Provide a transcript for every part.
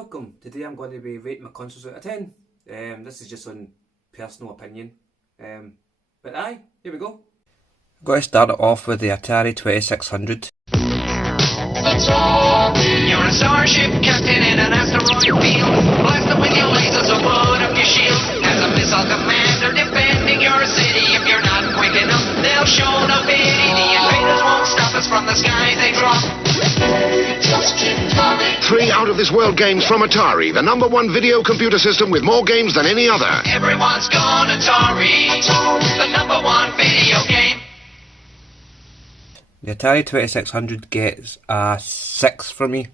welcome. Today I'm going to be rating my consoles out of 10. This is just on personal opinion. But aye, here we go. I'm going to start it off with the Atari 2600. You're a starship captain in an asteroid field. Blast them with your lasers or put up your shield. As a missile commander defending your city. If you're not quick enough, they'll show no pity. The invaders won't stop us from the skies they drop. Three out-of-this-world games from Atari, the #1 video computer system with more games than any other. Everyone's gone Atari, the #1 video game. The Atari 2600 gets a 6 from me.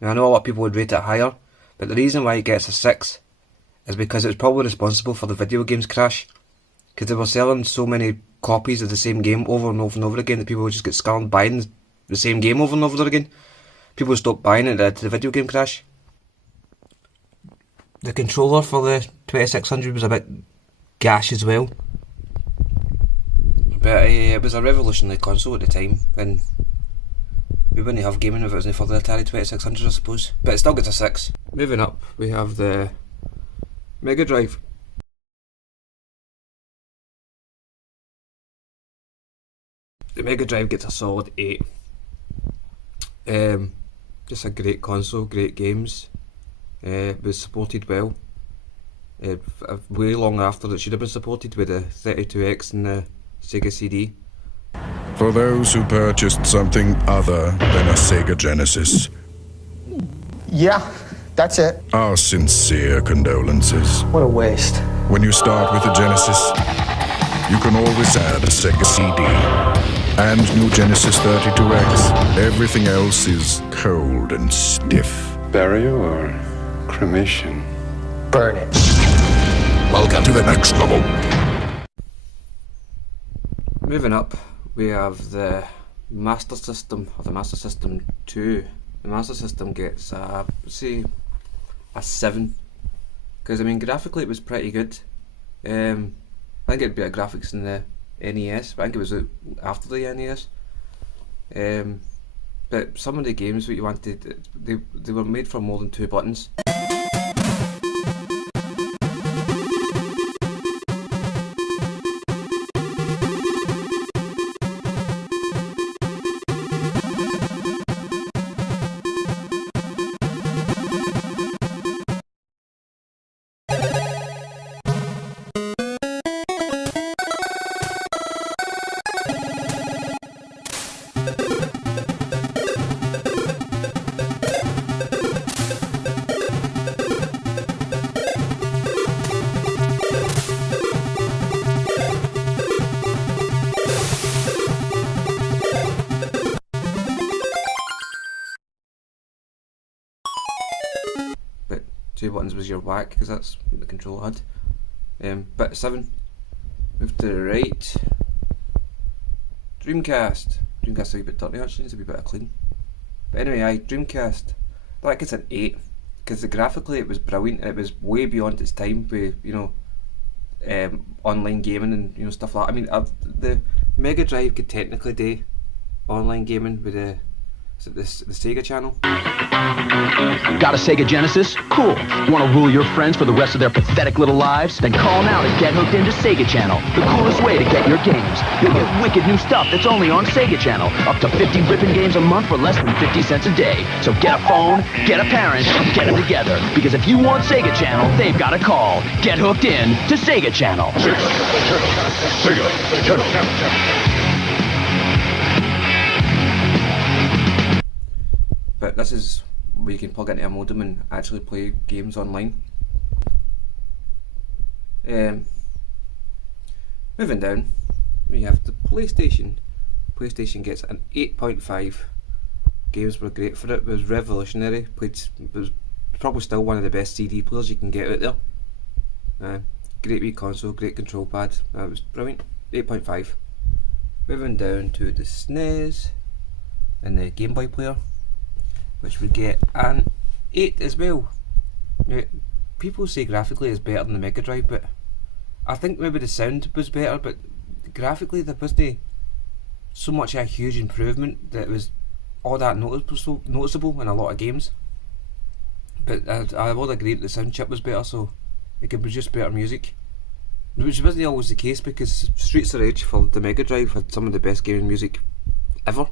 Now, I know a lot of people would rate it higher, but the reason why it gets a 6 is because it was probably responsible for the video games crash. Because they were selling so many copies of the same game over and over and over again that people would just get scammed buying the same game over and over again. People stopped buying it to the video game crash. The controller for the 2600 was a bit gash as well. But it was a revolutionary console at the time, and we wouldn't have gaming if it wasn't for the Atari 2600, I suppose. But it still gets a 6. Moving up, we have the Mega Drive. The Mega Drive gets a solid 8. Just a great console, great games. It was supported well. Way long after it should have been supported with the 32X and the Sega CD. For those who purchased something other than a Sega Genesis, Yeah, that's it. our sincere condolences. What a waste. When you start with a Genesis, you can always add a Sega CD and new Genesis 32X. Everything else is cold and stiff. Burial or cremation? Burn it. Welcome to the next level. Moving up, we have the Master System, or the Master System 2. The Master System gets a 7. Because, I mean, graphically it was pretty good. I think it'd be a graphics in the NES, but I think it was after the NES. But some of the games that you wanted, they were made for more than 2 buttons. But 2 buttons was your whack, because that's what the controller had. But 7. Move to the right. Dreamcast. Dreamcast is a wee bit dirty actually, needs a wee bit of clean. But anyway, Dreamcast. That gets an 8. Because graphically it was brilliant, and it was way beyond its time with, online gaming and stuff like that. I mean, the Mega Drive could technically do online gaming with the Sega channel. Got a Sega Genesis? Cool. Want to rule your friends for the rest of their pathetic little lives? Then call now to get hooked into Sega Channel, the coolest way to get your games. You'll get wicked new stuff that's only on Sega Channel. Up to 50 ripping games a month for less than 50 cents a day. So get a phone, get a parent, get them together. Because if you want Sega Channel, they've got to call. Get hooked in to Sega Channel. Sega Channel. But this is where you can plug into a modem and actually play games online. Moving down, we have the PlayStation. PlayStation gets an 8.5. Games were great for it. It was revolutionary. It was probably still one of the best CD players you can get out there. Great wee console, great control pad. It was brilliant. 8.5. Moving down to the SNES and the Game Boy player, which would get an 8 as well. Now, people say graphically it's better than the Mega Drive, but I think maybe the sound was better, but graphically there wasn't so much a huge improvement that it was all that noticeable in a lot of games. but I would agree that the sound chip was better, so it could produce better music. Which wasn't always the case, because Streets of Rage for the Mega Drive had some of the best gaming music ever.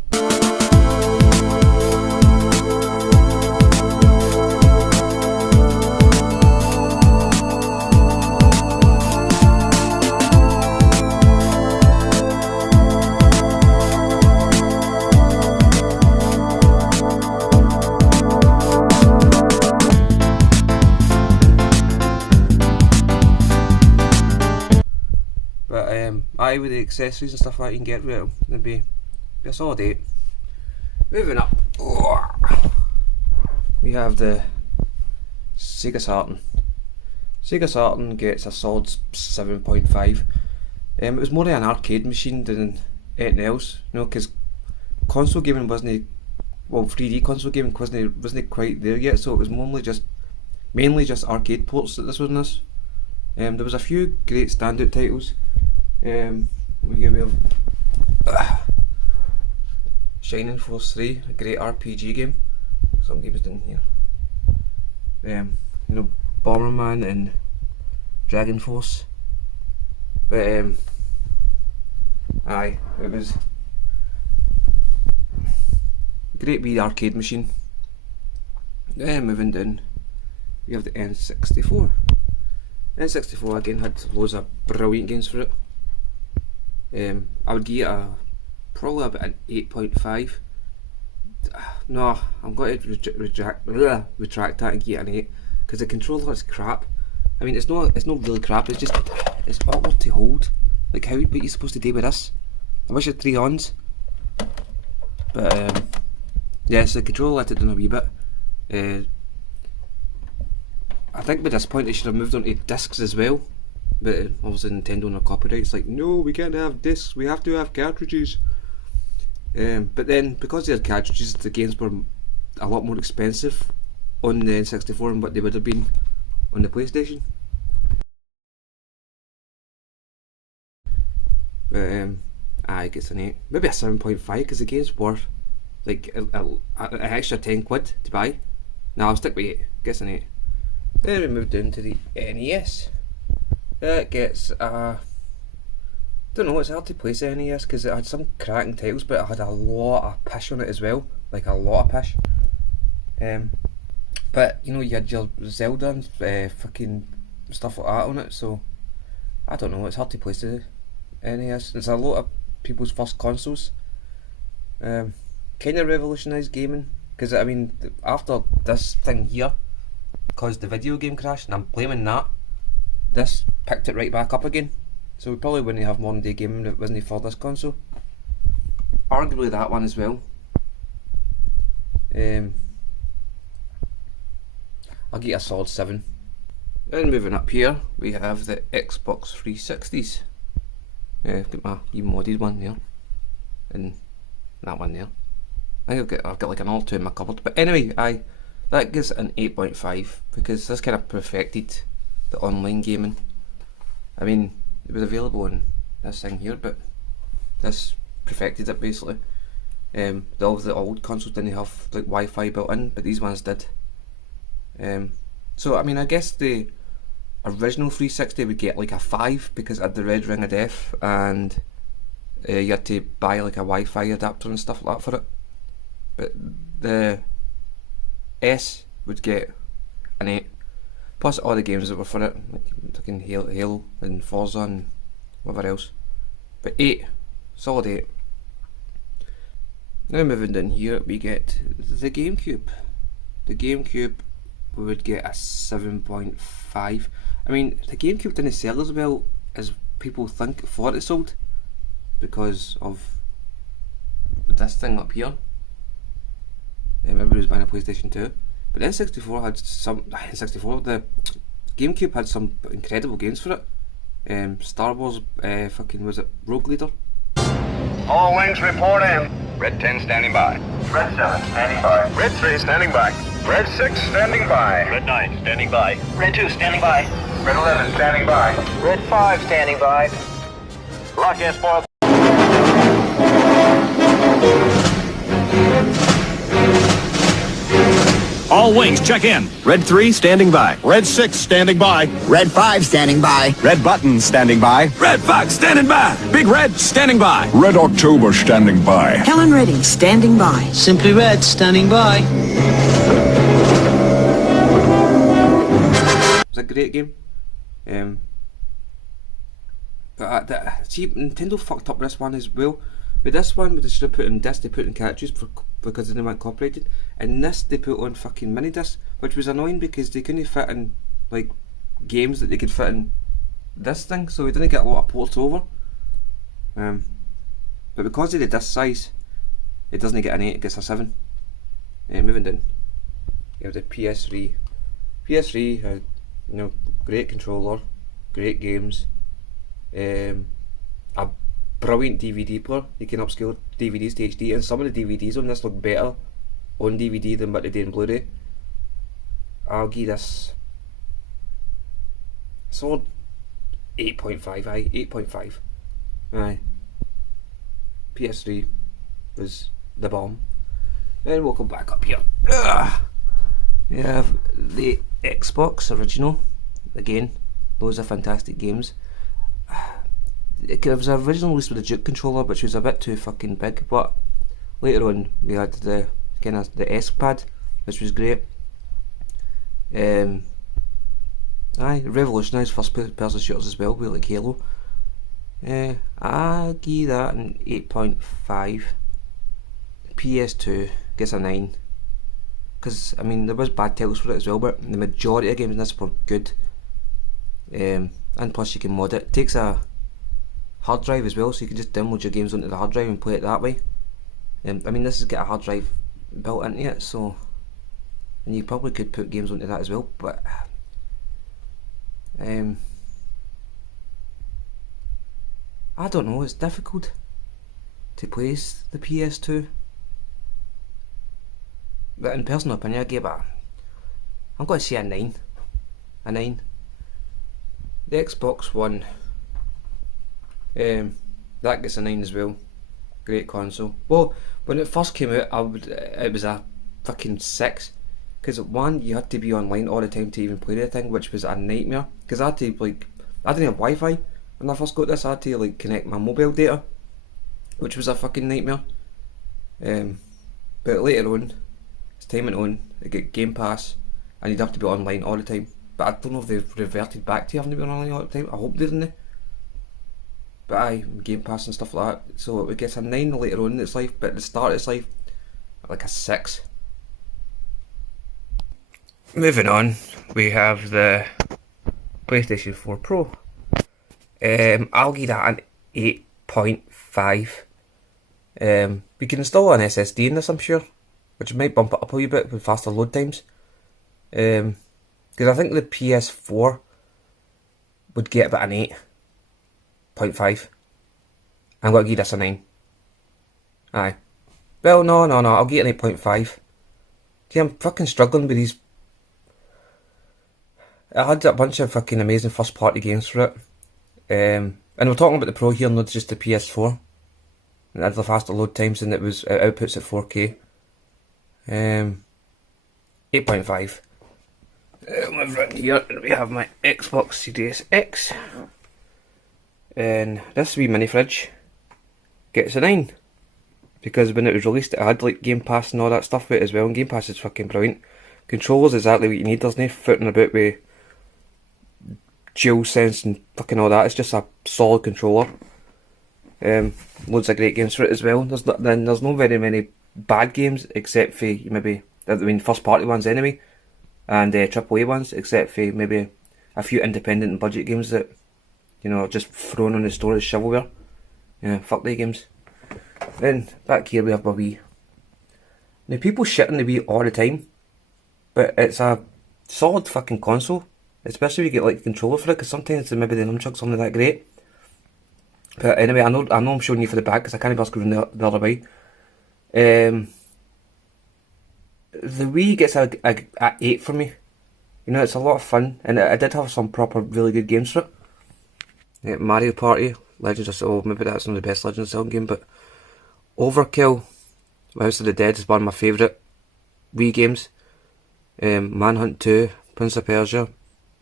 Aye, with the accessories and stuff like that you can get with it, it'd be a solid 8. Moving up, we have the Sega Saturn. Sega Saturn gets a solid 7.5. It was more an arcade machine than anything else, you know, because console gaming wasn't, well, 3D console gaming wasn't quite there yet, so it was mainly just arcade ports that this was in this. There was a few great standout titles. We have Shining Force 3, a great RPG game. Some games down here. You know, Bomberman and Dragon Force. But aye, it was a great wee arcade machine. Then moving down, we have the N64. N64 again had loads of brilliant games for it. I would give it probably about an 8.5. No, I'm going to retract that and give it an 8, because the controller is crap. I mean, it's not really crap. It's awkward to hold. Like, what are you supposed to do with this? I wish it had 3 ons. But yeah, so the controller let it down a wee bit. I think by this point they should have moved on to discs as well. But obviously Nintendo and their copyrights like, no, we can't have discs, we have to have cartridges. But then because they had cartridges, the games were a lot more expensive on the N64 than what they would have been on the PlayStation. But it gets an 8, maybe a 7.5, because the games were like an extra 10 quid to buy. No, I'll stick with 8, gets an 8. Then we move down to the NES. It gets don't know, it's hard to place the NES because it had some cracking titles, but it had a lot of pish on it as well, like a lot of pish. But you know, you had your Zelda and fucking stuff like that on it, so I don't know, it's hard to place the NES. It's a lot of people's first consoles. Kind of revolutionised gaming, because I mean, after this thing here caused the video game crash, and I'm blaming that, this picked it right back up again. So we probably wouldn't have modern day gaming if it wasn't for this console. Arguably that one as well. I'll get a solid 7. Then moving up here, we have the Xbox 360s. I've got my modded one there, and that one there. I think I've got like an alt 2 in my cupboard. But anyway, that gives an 8.5 because this kind of perfected the online gaming. I mean, it was available on this thing here, but this perfected it basically. All the old consoles didn't have like Wi-Fi built in, but these ones did. So I mean, I guess the original 360 would get like a 5 because it had the red ring of death, and you had to buy like a Wi-Fi adapter and stuff like that for it. But the S would get an 8. Plus all the games that were for it, like fucking Halo and Forza and whatever else. But 8, solid 8. Now moving down here, we get the GameCube. The GameCube would get a 7.5. I mean, the GameCube didn't sell as well as people thought it sold, because of this thing up here. Everybody was buying a PlayStation 2. But N64 had the GameCube had some incredible games for it. Star Wars, was it Rogue Leader? All wings report in. Red 10 standing by. Red 7 standing by. Red 3 standing by. Red 6 standing by. Red 9 standing by. Red 2 standing by. Red 11 standing by. Red 5 standing by. Lock in, spoil. All wings, check in. Red 3, standing by. Red 6, standing by. Red 5, standing by. Red button, standing by. Red Fox, standing by. Big Red, standing by. Red October standing by. Helen Reddy, standing by. Simply Red, standing by. It's a great game. See, Nintendo fucked up this one as well. With this one, they should have put in disc, they put in cartridges because they didn't want cooperated. And this, they put on fucking mini disc, which was annoying because they couldn't fit in like games that they could fit in this thing, so we didn't get a lot of ports over. But because of the disc size, it doesn't get an 8, it gets a 7. Moving down, you have the PS3. PS3 had, you know, great controller, great games, a brilliant DVD player. You can upscale DVDs to HD, and some of the DVDs on this look better on DVD than what they do in Blu-ray. I'll give this a solid 8.5. Aye, 8.5. Aye. PS3 was the bomb. Then we'll come back up here. We have the Xbox original. Again, those are fantastic games. It was originally released with the Duke controller, which was a bit too fucking big, but later on we had the kind of the S pad, which was great. Aye, revolutionised first person shooters as well, with like Halo. I give that an 8.5. PS2 gets a 9. Because I mean there was bad titles for it as well, but the majority of games in this were good. And plus you can mod it. It takes a hard drive as well, so you can just download your games onto the hard drive and play it that way. I mean this has got a hard drive built into it, so and you probably could put games onto that as well, but I don't know, it's difficult to place the PS2. But in personal opinion, I gave it I'm going to say a 9. A 9. The Xbox One, that gets a 9 as well. Great console. Well, when it first came out, it was a fucking 6. Because one, you had to be online all the time to even play the thing, which was a nightmare. Because I had to, like, I didn't have Wi-Fi when I first got this. I had to, like, connect my mobile data, which was a fucking nightmare. But later on, as time went on, it got Game Pass, and you'd have to be online all the time. But I don't know if they've reverted back to having to be online all the time. I hope they didn't. But aye, Game Pass and stuff like that. So it gets a 9 later on in its life, but at the start of its life, like a 6. Moving on, we have the PlayStation 4 Pro. I'll give that an 8.5. We can install an SSD in this, I'm sure, which might bump it up a wee bit with faster load times. Because I think the PS4 would get about an 8.5. I'm going to give this a 9. Aye. Well, no, I'll give it an 8.5. See, I'm fucking struggling with these. I had a bunch of fucking amazing first party games for it. And we're talking about the Pro here, not just the PS4. It had the faster load times, and it outputs at 4K. 8.5. Over here we have my Xbox Series X, and this wee mini fridge gets a 9 because when it was released it had like Game Pass and all that stuff with it as well, and Game Pass is fucking brilliant. Controls exactly what you need, there's no footing about with DualSense and fucking all that. It's just a solid controller. Loads of great games for it as well. There's no very many bad games except for maybe, I mean, first party ones anyway, and AAA ones, except for maybe a few independent and budget games that, you know, are just thrown on the store as shovelware. Yeah, fuck the games. Then back here we have my Wii. Now people shit on the Wii all the time, but it's a solid fucking console, especially if you get like controller for it, because sometimes maybe the nunchucks aren't that great. But anyway, I know I'm showing you for the back because I can't bust going the other way. The Wii gets a 8 for me. You know, it's a lot of fun, and I did have some proper really good games for it. Yeah, Mario Party, Legends of Zelda, maybe that's not the best Legends of Zelda game, but Overkill, House of the Dead is one of my favourite Wii games. Manhunt 2, Prince of Persia,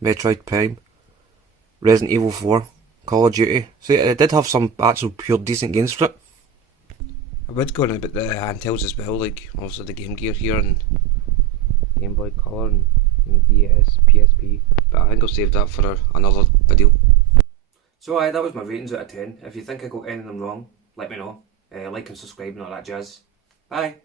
Metroid Prime, Resident Evil 4, Call of Duty. So yeah, it did have some actual pure decent games for it. I would go on about the handhelds as well, like obviously the Game Gear here and Game Boy Color and DS, PSP, but I think I'll save that for another video. So that was my ratings out of 10. If you think I got any of them wrong, let me know. Like and subscribe and all that jazz. Bye!